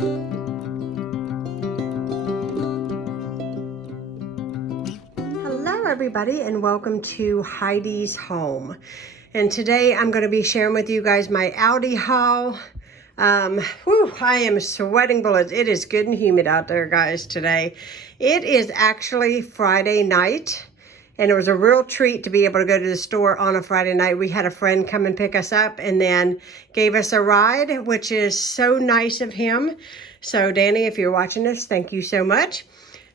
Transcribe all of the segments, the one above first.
Hello everybody and welcome to Heidi's Home. And today I'm going to be sharing with you guys my Aldi haul. I am sweating bullets. It is good and humid out there, guys, today. It is actually Friday night, and it was a real treat to be able to go to the store on a Friday night. We had a friend come and pick us up and then gave us a ride, which is so nice of him. So Danny, if you're watching this, thank you so much.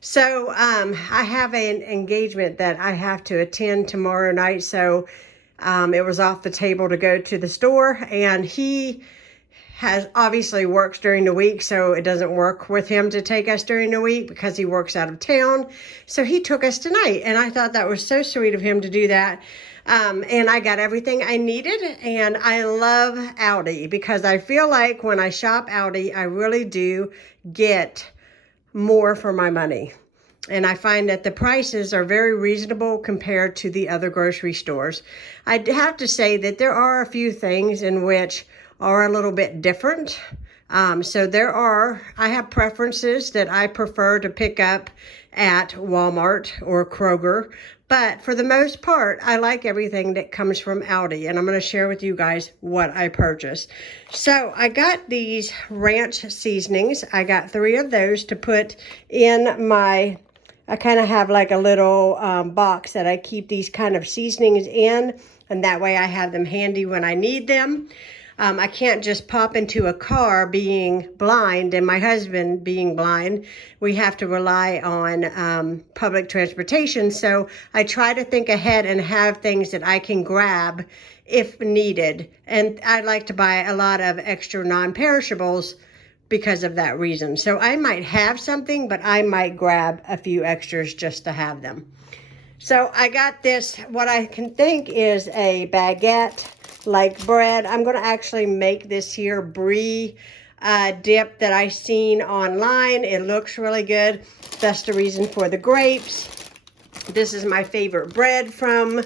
So I have an engagement that I have to attend tomorrow night. So it was off the table to go to the store, and he has obviously works during the week, so it doesn't work with him to take us during the week because he works out of town. So he took us tonight, and I thought that was so sweet of him to do that. And I got everything I needed, and I love Aldi because I feel like when I shop Aldi, I really do get more for my money. And I find that the prices are very reasonable compared to the other grocery stores. I have to say that there are a few things in which are a little bit different. I have preferences that I prefer to pick up at Walmart or Kroger. But for the most part, I like everything that comes from Aldi. And I'm going to share with you guys what I purchased. So I got these ranch seasonings. I got 3 of those to put in my... I kind of have like a little box that I keep these kind of seasonings in. And that way I have them handy when I need them. I can't just pop into a car being blind and my husband being blind. We have to rely on public transportation. So I try to think ahead and have things that I can grab if needed. And I like to buy a lot of extra non-perishables because of that reason. So I might have something, but I might grab a few extras just to have them. So I got this, what I can think is a baguette like bread. I'm going to actually make this here brie dip that I seen online. It looks really good. That's the reason for the grapes. This is my favorite bread from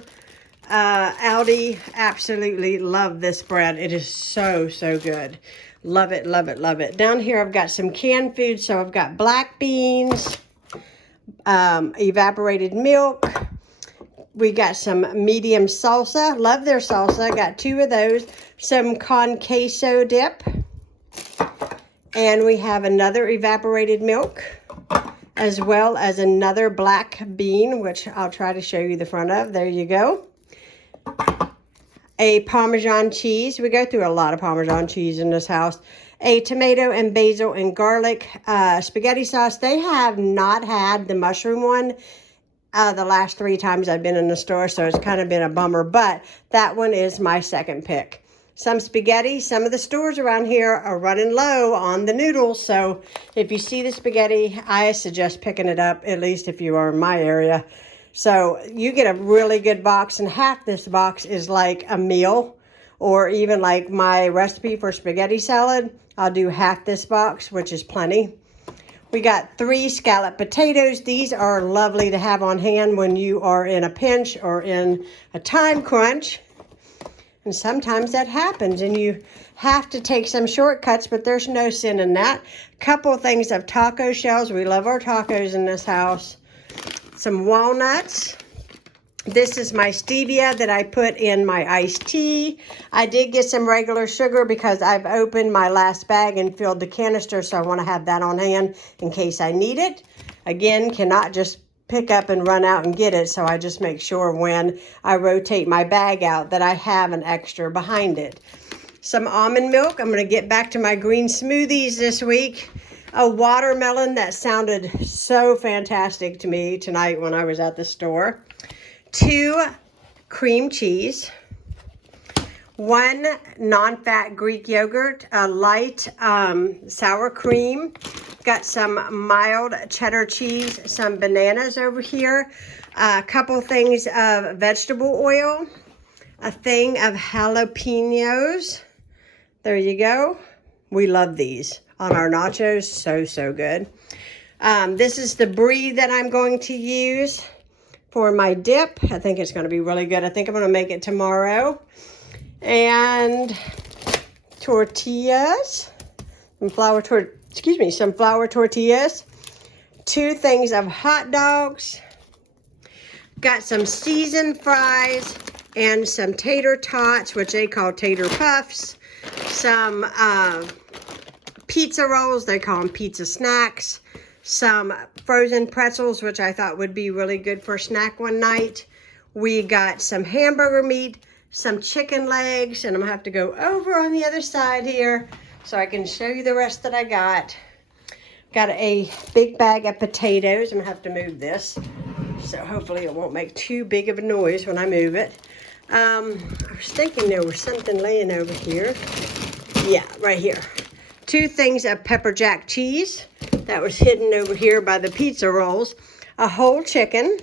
Aldi. Absolutely love this bread. It is so, so good. Love it, love it, love it. Down here I've got some canned food. So I've got black beans, evaporated milk. We got some medium salsa. Love their salsa. Got 2 of those. Some con queso dip. And we have another evaporated milk, as well as another black bean, which I'll try to show you the front of. There you go. A Parmesan cheese. We go through a lot of Parmesan cheese in this house. A tomato and basil and garlic spaghetti sauce. They have not had the mushroom one the last 3 times I've been in the store, so it's kind of been a bummer, but that one is my second pick. Some spaghetti. Some of the stores around here are running low on the noodles, so if you see the spaghetti, I suggest picking it up, at least if you are in my area. So you get a really good box, and half this box is like a meal, or even like my recipe for spaghetti salad. I'll do half this box, which is plenty. We got 3 scalloped potatoes. These are lovely to have on hand when you are in a pinch or in a time crunch. And sometimes that happens and you have to take some shortcuts, but there's no sin in that. Couple things of taco shells. We love our tacos in this house. Some walnuts. This is my stevia that I put in my iced tea. I did get some regular sugar because I've opened my last bag and filled the canister, so I want to have that on hand in case I need it. Again, cannot just pick up and run out and get it, so I just make sure when I rotate my bag out that I have an extra behind it. Some almond milk. I'm going to get back to my green smoothies this week. A watermelon that sounded so fantastic to me tonight when I was at the store. 2 cream cheese, 1 non-fat Greek yogurt, a light sour cream, got some mild cheddar cheese, some bananas over here, a couple things of vegetable oil, a thing of jalapenos. There you go. We love these on our nachos. So, so good. This is the brie that I'm going to use for my dip. I think it's going to be really good. I think I'm going to make it tomorrow. And tortillas and flour some flour tortillas, 2 things of hot dogs, got some seasoned fries, and some tater tots, which they call tater puffs, some pizza rolls, they call them pizza snacks, some frozen pretzels, which I thought would be really good for a snack one night. We got some hamburger meat, some chicken legs, and I'm gonna have to go over on the other side here so I can show you the rest that I got. Got a big bag of potatoes. I'm gonna have to move this, so hopefully it won't make too big of a noise when I move it. I was thinking there was something laying over here. Yeah, right here. 2 things of pepper jack cheese that was hidden over here by the pizza rolls. A whole chicken.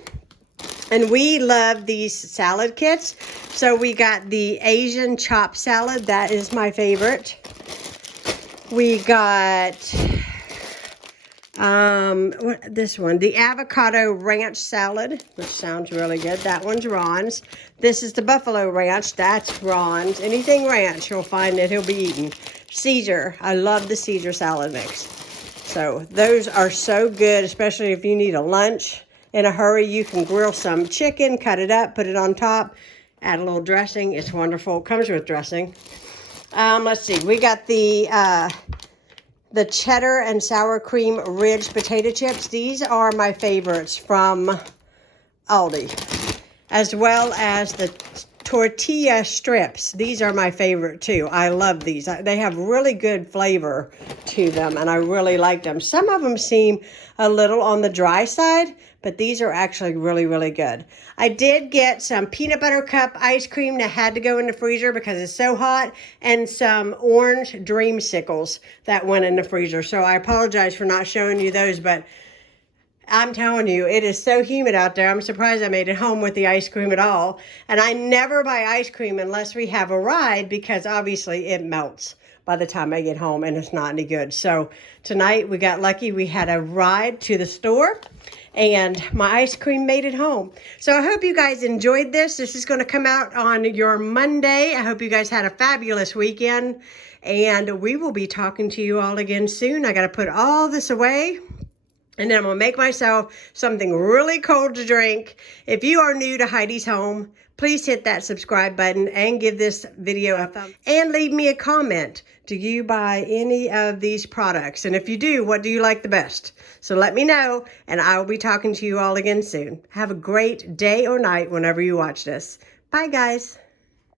And we love these salad kits. So we got the Asian chopped salad. That is my favorite. We got this one, the avocado ranch salad, which sounds really good. That one's Ron's. This is the buffalo ranch. That's Ron's. Anything ranch, you'll find that he'll be eating. Caesar. I love the Caesar salad mix. So those are so good, especially if you need a lunch in a hurry. You can grill some chicken, cut it up, put it on top, add a little dressing. It's wonderful. It comes with dressing. Let's see. We got the cheddar and sour cream ridge potato chips. These are my favorites from Aldi, as well as the tortilla strips. These are my favorite too. I love these. They have really good flavor to them, and I really like them. Some of them seem a little on the dry side, but these are actually really, really good. I did get some peanut butter cup ice cream that had to go in the freezer because it's so hot, and some orange dreamsicles that went in the freezer. So I apologize for not showing you those, but I'm telling you, it is so humid out there. I'm surprised I made it home with the ice cream at all. And I never buy ice cream unless we have a ride, because obviously it melts by the time I get home and it's not any good. So tonight we got lucky. We had a ride to the store and my ice cream made it home. So I hope you guys enjoyed this. This is going to come out on your Monday. I hope you guys had a fabulous weekend, and we will be talking to you all again soon. I got to put all this away, and then I'm going to make myself something really cold to drink. If you are new to Heidi's Home, please hit that subscribe button and give this video a thumb. And leave me a comment. Do you buy any of these products? And if you do, what do you like the best? So let me know, and I will be talking to you all again soon. Have a great day or night whenever you watch this. Bye, guys.